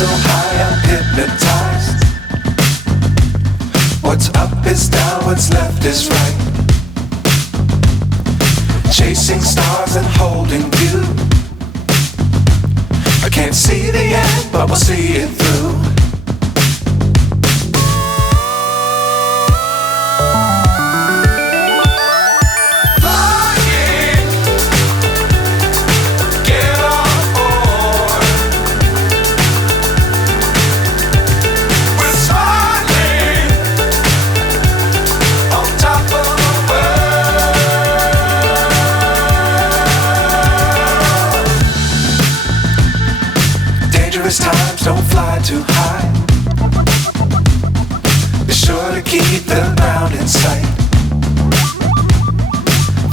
So high I'm hypnotized. What's up is down, what's left is right. Chasing stars and holding you. I can't see the end, but we'll see it through. Times don't fly too high. Be sure to keep the ground in sight.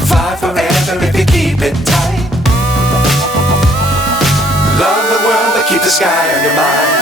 Fly forever if you keep it tight. Love the world but keep the sky on your mind.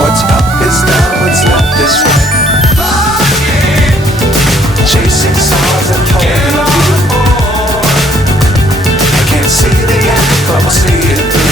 What's up is down, what's left is right. Chasing stars and holding you. I can't see the end, but we'll see it through.